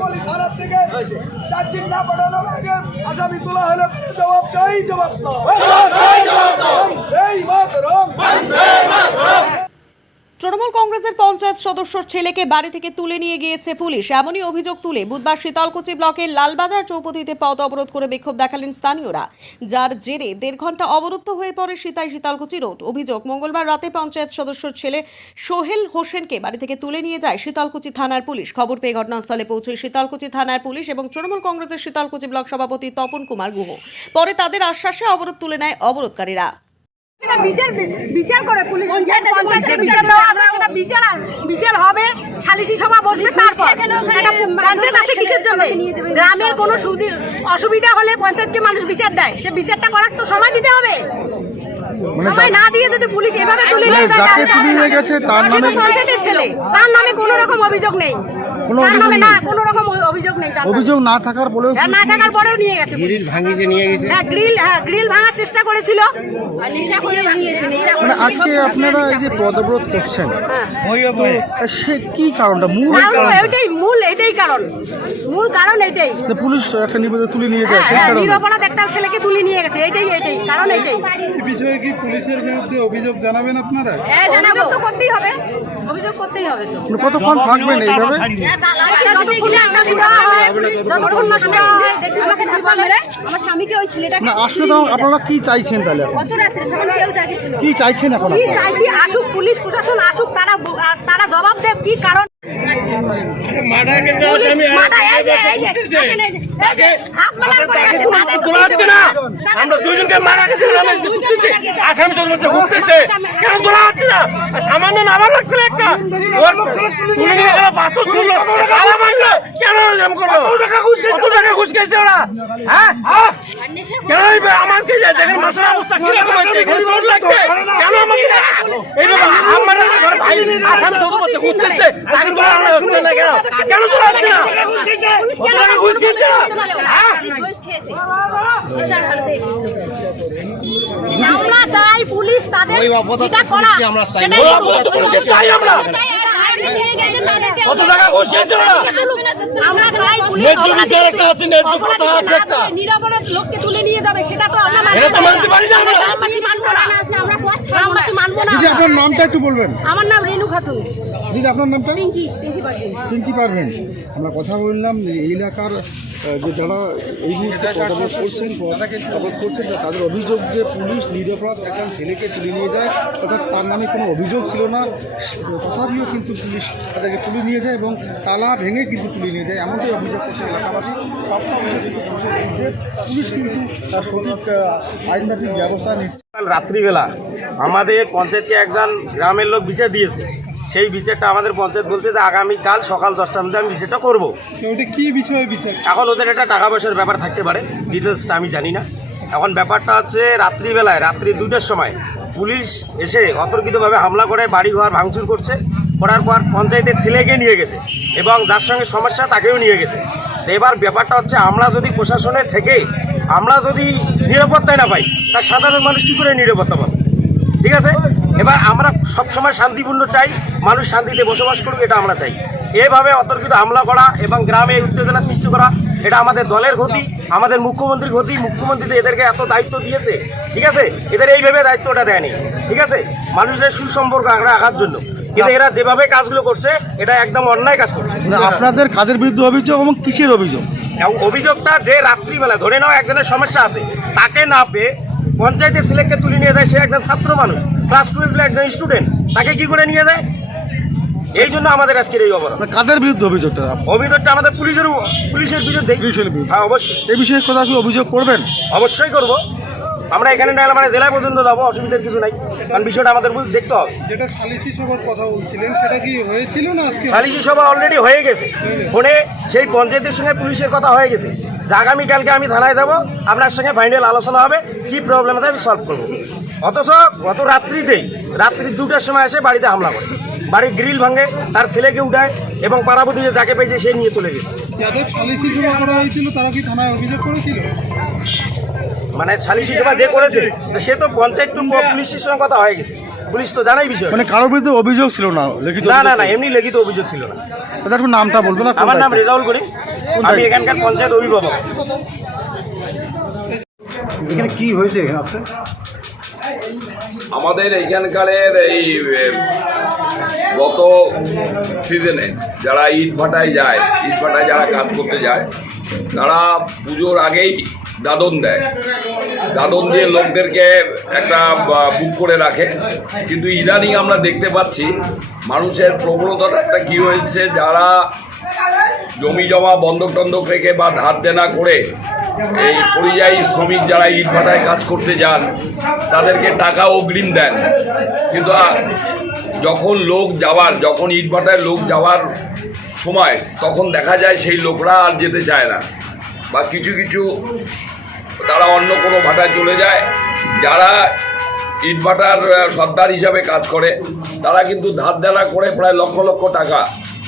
বলি থানার থেকে চার্জিং না পাঠানোর আগে আসামি তোলা হলে জবাব চাই জবাব এই মাতরম তৃণমূল কংগ্রেসের পঞ্চায়েত সদস্যর ছেলেকে বাড়ি থেকে তুলে নিয়ে গিয়েছে পুলিশ। এমনই অভিযোগ তুলে বুধবার শীতলকুচি ব্লকের লালবাজার চৌপতিতে পথ অবরোধ করে বিক্ষোভ দেখালেন স্থানীয়রা। যার জেরে দেড় ঘণ্টা অবরুদ্ধ হয়ে পড়ে সীতাই শীতলকুচি রোড। অভিযোগ, মঙ্গলবার রাতে পঞ্চায়েত সদস্যর ছেলে সোহেল হোসেনকে বাড়ি থেকে তুলে নিয়ে যায় শীতলকুচি থানার পুলিশ। খবর পেয়ে ঘটনাস্থলে পৌঁছে শীতলকুচি থানার পুলিশ এবং তৃণমূল কংগ্রেসের শীতলকুচি ব্লক সভাপতি তপন কুমার গুহ। পরে তাদের আশ্বাসে অবরোধ তুলে নেয় অবরোধকারীরা। বিচার বিচার করে পুলিশ পঞ্চায়েতের বিচার দেওয়া আমরা সেটা বিচার বিচার হবে সালিশি সভা বসবে তারপর একটা পঞ্চায়েত আছে কিসের জন্য? গ্রামের কোনো অসুবিধা হলে পঞ্চায়েতকে মানুষ বিচার দেয়। সে বিচারটা করার তো সময় দিতে হবে। সময় না দিয়ে যদি পুলিশ এভাবে তুলে নিয়ে যায় তুলে নিয়ে গেছে তার নামে- পঞ্চায়েতের ছেলে। তার নামে কোনো রকম অভিযোগ নেই। কোনো তার অভিযোগ নামে নেই? না কোনো রকম অভিযোগ নেই তার নামে। অভিযোগ না থাকার বলেও হ্যাঁ, না থাকার পরেও নিয়ে গেছে গ্রিল ভাঙিয়ে নিয়ে গেছে হ্যাঁ গ্রিল হ্যাঁ গ্রিল ভাঙার চেষ্টা করেছিল। মানে আজকে আপনারা এই যে পদব্রত করছেন তো সে কি কারণটা? মূল কারণ তো কারণ এটাই মূল এটাই কারণ। মূল কারণ এটাই। পুলিশ একটা নিবেদন তুলে নিয়ে যায় হ্যাঁ সেই হ্যাঁ কারণে। নিরপরাধ একটা ছেলেকে তুলে নিয়ে গেছে এটাই এটাই কারণ এটাই। বিষয়ে কি পুলিশের বিরুদ্ধে অভিযোগ জানাবেন আপনারা? অভিযোগ তো করতেই হবে। অভিযোগ করতেই হবে তো। মানে কতক্ষণ থাকবেন এইভাবে? হয়, যতক্ষণ না শাস্তি দেওয়া হয়, দেখি আমাকে ধাপ্পা মেরে। আমার স্বামীকে ওই ছেলেটাকে না আসলে তো আপনারা কি চাইছেন তাহলে কত রাত্রে সামনে কেউ জাগিয়েছিল কি চাইছেন এখন কি চাইছি? আসুক পুলিশ প্রশাসন আসুক তারা তারা জবাব দেব কি কারণ। আমরা দুজনকে মারা গেছে গ্রামে দুইজন মারা গেছে। আসামি তো মধ্যে কেন তোলা হচ্ছে না? সামান্য নামার লাগছিল একটা। ওর পাথর কেন করল? টাকা ঘুষ ঘুষ খেয়েছে ওরা। হ্যাঁ? কেন আমাকে দেখেন মাসের অবস্থা কীরকম হচ্ছে এখানে রোড লাগছে। কেন আমাকে এইভাবে আমার ভাই আসামি মধ্যে ঘুরতেছে তাকে তোলা হচ্ছে না কেন? কেন তোলা হচ্ছে না? টাকা ঘুষ খেয়েছে? হ্যাঁ? আমরা চাই পুলিশ তাদের যেটা করা। সেটাই করুক। চাই আমরা। কত টাকা ঘুষ দিয়েছে ওরা? আমরা ন্যায্য বিচার একটা আছে, ন্যায্য কথা আছে একটা। তুলে লোককে তুলে নিয়ে যাবে সেটা তো আমরা এটা তো মানতে পারি না আমরা। গ্রামবাসী মানবো না। গ্রামবাসী মানবো না দিদি আপনার নামটা একটু বলবেন। আমার নাম রেনু খাতুন। দিদি আপনার নামটা? পিঙ্কি পিঙ্কি পার্টি চিনতে পারবেন আমরা কথা বললাম যে এই এলাকার যে যারা এই মুহূর্তে পদাবত করছেন পদাবত করছেন তাদের অভিযোগ যে পুলিশ নিরপরাধ একজন ছেলেকে তুলে নিয়ে যায় অর্থাৎ তার নামে কোনো অভিযোগ ছিল না তথাপিও কিন্তু পুলিশ তাদেরকে তুলে নিয়ে যায় এবং তালা ভেঙে কিন্তু তুলে নিয়ে যায়। এমনটাই অভিযোগ করছে এলাকাবাসী। পুলিশ কিন্তু তার সঠিক আহ, ব্যবস্থা নিচ্ছে। রাত্রিবেলা আমাদের পঞ্চায়েতকে একজন গ্রামের লোক বিচার দিয়েছে। সেই বিচারটা আমাদের পঞ্চায়েত বলছে যে আগামীকাল সকাল দশটার মধ্যে আমি বিচারটা করব। কি বিষয়ে বিচার? এখন ওদের একটা টাকা পয়সার ব্যাপার থাকতে পারে ডিটেলসটা আমি জানি না। এখন ব্যাপারটা হচ্ছে রাত্রিবেলায় রাত্রি দুইটার সময় পুলিশ এসে অতর্কিতভাবে হামলা করে বাড়ি ঘর ভাঙচুর করছে করার পর পঞ্চায়েতের ছেলেকে নিয়ে গেছে এবং যার সঙ্গে সমস্যা তাকেও নিয়ে গেছে। তো এবার ব্যাপারটা হচ্ছে আমরা যদি প্রশাসনের থেকে আমরা যদি নিরাপত্তায় না পাই তা সাধারণ মানুষ কী করে নিরাপত্তা পাবে? ঠিক আছে? এবার আমরা সবসময় শান্তিপূর্ণ চাই মানুষ শান্তিতে বসবাস করুক এটা আমরা চাই। এভাবে অতর্কিত হামলা করা এবং গ্রামে উত্তেজনা সৃষ্টি করা এটা আমাদের দলের ক্ষতি আমাদের মুখ্যমন্ত্রীর ক্ষতি। মুখ্যমন্ত্রী এদেরকে এত দায়িত্ব দিয়েছে ঠিক আছে? এদের এইভাবে দায়িত্বটা দেয়নি ঠিক আছে? মানুষের সুসম্পর্ক রাখার জন্য। কিন্তু এরা যেভাবে কাজগুলো করছে এটা একদম অন্যায় কাজ করছে। আপনাদের কাজের বিরুদ্ধে অভিযোগ এবং কিসের অভিযোগ? এবং অভিযোগটা যে রাত্রিবেলা ধরে নাও একজনের সমস্যা আছে তাকে না পেয়ে পঞ্চায়েতের ছেলেকে তুলে নিয়ে যায় সে একজন ছাত্র মানুষ ক্লাস টুয়েলভে একজন স্টুডেন্ট তাকে কি করে নিয়ে যায়? এই জন্য আমাদের আজকের এই অবরোধ। মানে কাদের বিরুদ্ধে অভিযোগটা? অভিযোগটা আমাদের পুলিশের পুলিশের বিরুদ্ধে। পুলিশের বিরুদ্ধে। হ্যাঁ অবশ্যই। এই বিষয়ে কথা কি অভিযোগ করবেন? অবশ্যই করব। আমরা এখানে না মানে জেলা পর্যন্ত যাব অসুবিধার কিছু নাই। কারণ বিষয়টা আমাদের দেখতে হবে। যেটা সালিসি সভার কথা বলছিলেন সেটা কি হয়েছিল না আজকে? সালিশি সভা অলরেডি হয়ে গেছে। ফোনে সেই পঞ্চায়েতের সঙ্গে পুলিশের কথা হয়ে গেছে। যে আগামীকালকে আমি থানায় যাব আপনার সঙ্গে ফাইনাল আলোচনা হবে কি প্রবলেম আছে আমি সলভ করব। অথচ গত রাত্রিতেই রাত্রি দুটার সময় এসে বাড়িতে হামলা করে। বাড়ির গ্রিল ভাঙে তার ছেলেকে উঠায় এবং পাড়াপতিতে যাকে পেয়েছে সে নিয়ে চলে গেছে। যাদের সালিসি করা হয়েছিল তারা কি থানায় অভিযোগ করেছিল? মানে সালিশি সভা যে করেছে সে তো পঞ্চায়েত টু পুলিশের সঙ্গে কথা হয়ে গেছে। পুলিশ তো জানাই বিষয়। মানে কারোর বিরুদ্ধে অভিযোগ ছিল না লিখিত না না না এমনি লিখিত অভিযোগ ছিল না। দাদা একটু নামটা বলবেন না আমার নাম রেজাউল করিম। আমি এখানকার পঞ্চায়েত অভিভাবক। এখানে কি হয়েছে এখানে আছে আমাদের এইখানকারের এই গত সিজনে যারা ইট ভাটায় যায় ইট ভাটায় যারা কাজ করতে যায় তারা পুজোর আগেই দাদন দেয়। দাদন দিয়ে লোকদেরকে একটা বুক করে রাখে। কিন্তু ইদানিং আমরা দেখতে পাচ্ছি মানুষের প্রবণতাটা একটা কী হয়েছে, যারা জমি জমা বন্ধক টন্ধক রেখে বা ধার দেনা করে এই পরিযায়ী শ্রমিক যারা ইট ভাটায় কাজ করতে যান, তাদেরকে টাকা অগ্রিম দেন। কিন্তু যখন লোক যাওয়ার, যখন ইট ভাটায় লোক যাওয়ার সময়, তখন দেখা যায় সেই লোকরা আর যেতে চায় না। বা কিছু কিছু তারা অন্য কোনো ভাটায় চলে যায়। যারা ইট ভাটার সর্দার হিসাবে কাজ করে, তারা কিন্তু ধার দেনা করে প্রায় লক্ষ লক্ষ টাকা।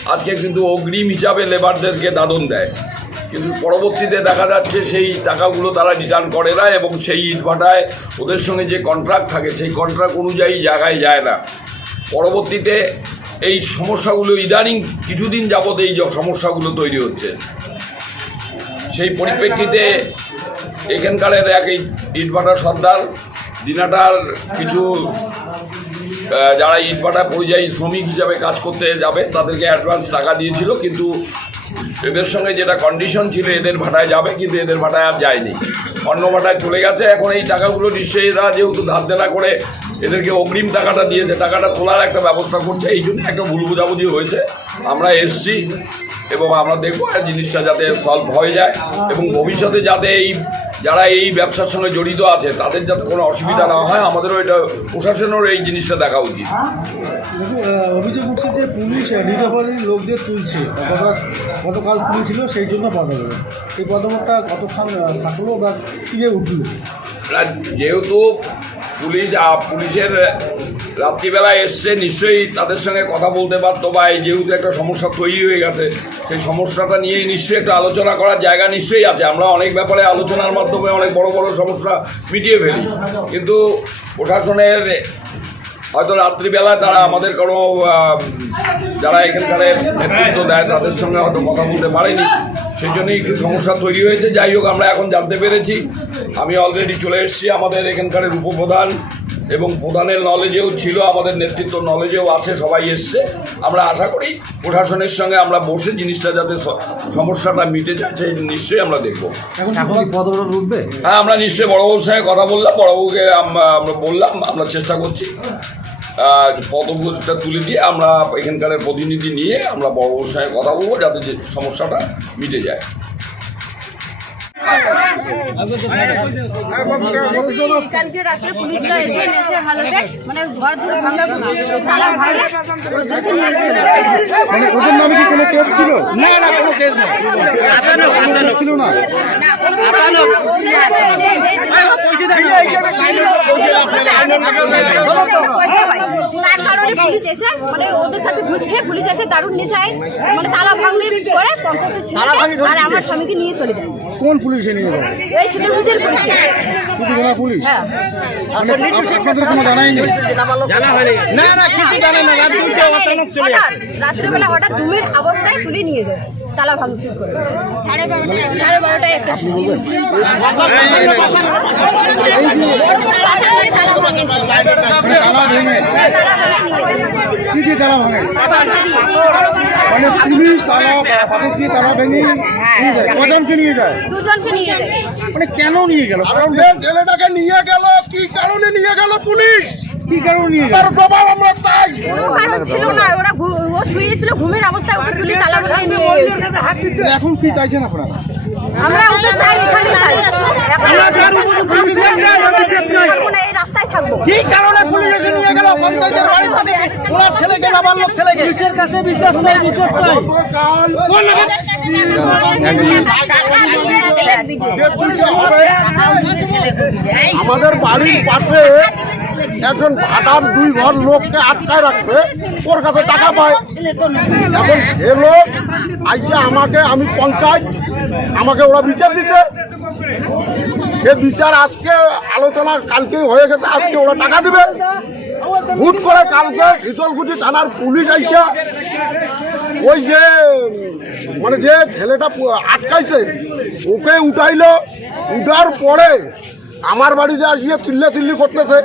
আজকে কিন্তু অগ্রিম হিসাবে লেবারদেরকে দাদন দেয়। কিন্তু পরবর্তীতে দেখা যাচ্ছে সেই টাকাগুলো তারা রিটার্ন করে না এবং সেই ইট ভাটায় ওদের সঙ্গে যে কন্ট্রাক্ট থাকে, সেই কন্ট্রাক্ট অনুযায়ী জায়গায় যায় না। পরবর্তীতে এই সমস্যাগুলো, ইদানিং কিছুদিন যাবত এই সমস্যাগুলো তৈরি হচ্ছে। সেই পরিপ্রেক্ষিতে এখানকার এক ইটভাটার সর্দার। দিনাটার কিছু যারা ইটভাটা পরিযায়ী শ্রমিক হিসাবে কাজ করতে যাবে, তাদেরকে অ্যাডভান্স টাকা দিয়েছিল, কিন্তু এদের সঙ্গে যেটা কন্ডিশন ছিল, এদের ভাটায় যাবে, কিন্তু এদের ভাটায় আর যায়নি। অন্য ভাটায় চলে গেছে, এখন এই টাকাগুলো নিশ্চয়ই এরা যেহেতু ধার দেনা করে এদেরকে অগ্রিম টাকাটা দিয়েছে, টাকাটা তোলার একটা ব্যবস্থা করছে, এই জন্য একটা ভুল বোঝাবুঝি হয়েছে। আমরা এসছি এবং আমরা দেখব জিনিসটা যাতে সলভ হয়ে যায় এবং ভবিষ্যতে যাতে এই যারা এই ব্যবসার সঙ্গে জড়িত আছে তাদের যাতে কোনো অসুবিধা না হয় আমাদেরও এটা প্রশাসনেরও এই জিনিসটা দেখা উচিত। অভিযোগ উঠছে যে পুলিশ নিরাপরাধী লোকদের তুলছে। গতকাল গতকাল তুলেছিল সেই জন্য পদক্ষেপ। এই পদক্ষেপটা কতক্ষণ থাকল বা কীভাবে উঠল? যেহেতু পুলিশ পুলিশের রাত্রিবেলা এসছে নিশ্চয়ই তাদের সঙ্গে কথা বলতে পারতো বা এই যেহেতু একটা সমস্যা তৈরি হয়ে গেছে সেই সমস্যাটা নিয়েই নিশ্চয়ই একটা আলোচনা করার জায়গা নিশ্চয়ই আছে। আমরা অনেক ব্যাপারে আলোচনার মাধ্যমে অনেক বড় বড় সমস্যা মিটিয়ে ফেলি। কিন্তু প্রশাসনের হয়তো রাত্রিবেলায় তারা আমাদের কোনো যারা এখানকার নেতৃত্ব দেয়, তাদের সঙ্গে হয়তো কথা বলতে পারেনি। সেই জন্যই একটু সমস্যা তৈরি হয়েছে। যাই হোক, আমরা এখন জানতে পেরেছি। আমি অলরেডি চলে এসেছি আমাদের এখানকার উপপ্রধান। এবং প্রধানের নলেজেও ছিল আমাদের নেতৃত্ব নলেজেও আছে সবাই এসছে। আমরা আশা করি প্রশাসনের সঙ্গে আমরা বসে জিনিসটা যাতে সমস্যাটা মিটে যায় সেই নিশ্চয়ই আমরা দেখব। হ্যাঁ আমরা নিশ্চয়ই বড়বাবুর সঙ্গে কথা বললাম বড়বাবুকে আমরা আমরা বললাম আমরা চেষ্টা করছি। পদগুলোটা তুলে দিয়ে আমরা এখানকার প্রতিনিধি নিয়ে আমরা বড়বাবুর সঙ্গে কথা বলব যাতে যে সমস্যাটা মিটে যায়। কালকে রাত্রে পুলিশরা এসে নেশে হালতে মানে ঘর ভাঙা তালা ভাঙে। মানে ওদের নামে কি কোনো কেস ছিল? না না কোনো কেস নেই। ছিল না? তার কারণে পুলিশ এসে মানে ওদের কাছে ঘুষ খেয়ে পুলিশ এসে দারুণ নেশায় মানে তালা ভাঙলে করে পঞ্চায়েতের ছেলেকে আর আমার স্বামীকে নিয়ে চলে যায়। কোন পুলিশে নিয়ে যাবে এই শীতল হুজের পুলিশ শুধু পুলিশ? হ্যাঁ। মানে আপ- আপনাদের কোনো জানাই হঠাৎ জানা হয়নি। ঘুমের অবস্থায় তুলে নিয়ে যায় রাত দুটো অচানক চলে রাত্রিবেলা হঠাৎ ঘুমের অবস্থায় নিয়ে তালা মানে পুলিশ তালা পাথর দিয়ে তালা ভেঙে নিয়ে যায় কজনকে নিয়ে যায়। দুজনকে নিয়ে যায়। মানে কেন নিয়ে গেল? কারণ ছেলেটাকে নিয়ে গেল কি কারণে নিয়ে গেল পুলিশ? কি কারণ নিয়ে গেল তার জবাব আমরা চাই। কোনো কারণ ছিল না ওরা ও শুয়েছিল ঘুমের অবস্থায় ওকে তুলে নিয়ে এখন কি চাইছেন আপনারা? আমরা ওকে চাই এখানে চাই। এই রাস্তায় থাকব। কি কারণে পুলিশ এসে নিয়ে গেল? পঞ্চায়েতের বাড়ি থেকে ছেলেকে নাবালক ছেলেকে। পুলিশের কাছে বিশ্বাস চাই বিচার চাই। আমাদের বাড়ির পাশে একজন ভাটার দুই ঘর লোককে আটকায় রাখছে ওর কাছে টাকা পায়। এখন সে লোক আইসে আমাকে, আমি পঞ্চায়েত, আমাকে ওরা বিচার দিতে সে বিচার আজকে আলোচনা কালকেই হয়ে গেছে, আজকে ওরা টাকা দিবে। হুট করে কালকে শীতলকুচি থানার পুলিশ আইসা, ওই যে মানে যে ছেলেটা আটকাইছে, ওকে উঠাইলো। উঠার পরে আমার বাড়িতে আসিয়ে চিল্লা চিল্লি করতেছে।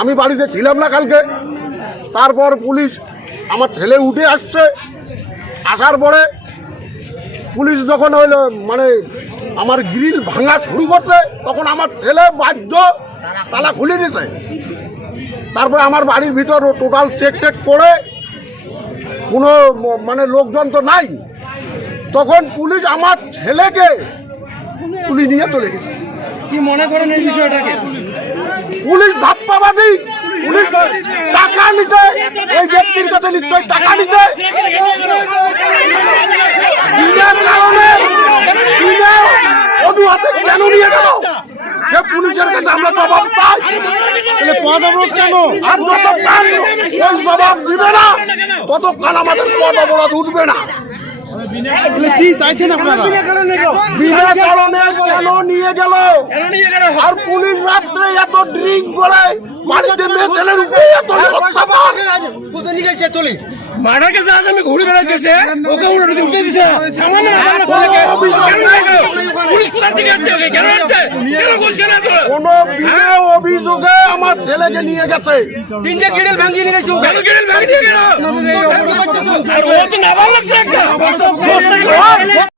আমি বাড়িতে ছিলাম না কালকে। তারপর পুলিশ আমার ছেলে উঠে আসছে। আসার পরে পুলিশ যখন হইল মানে আমার গ্রিল ভাঙা শুরু করছে, তখন আমার ছেলে বাধ্য তালা খুলে দিছে তারপরে আমার বাড়ির ভিতর টোটাল চেক টেক করে কোনো মানে লোকজন তো নাই। তখন পুলিশ আমার ছেলেকে তুলে নিয়ে চলে গেছে। কি মনে করেন এই বিষয়টাকে? পুলিশ ধাপ্পাবাদী পুলিশ টাকা নিছে, এই ব্যক্তির কাছে নিশ্চয় টাকা নিছে। বিনা কারণে পুলিশের কাছে আমরা পাই কেন? না আমাদের পদ অবরোধ উঠবে না। কি চাইছেন আপনারা? বিনা কারণে কেন নিয়ে গেল? আর পুলিশ রাত্রে এত ড্রিঙ্ক করে বাড়িতে মেয়ে ছেলের উপরে এত অত্যাচার মারা গেছে আমি ঘুরে বেড়াইতেছে ওকে উড়ে উঠে দিছে। সামান্য কেন পুলিশ কোথা থেকে আসছে ওকে? কেন আসছে? কেন বলছে না তো বিনা অভিযোগে আমার ছেলেকে নিয়ে গেছে। তিনটে গিরেল ভাঙিয়ে নিয়ে গেছে কেন গিরেল ভাঙিয়ে গেল? আর ও তো নাবার লাগছে একটা। আপনি কি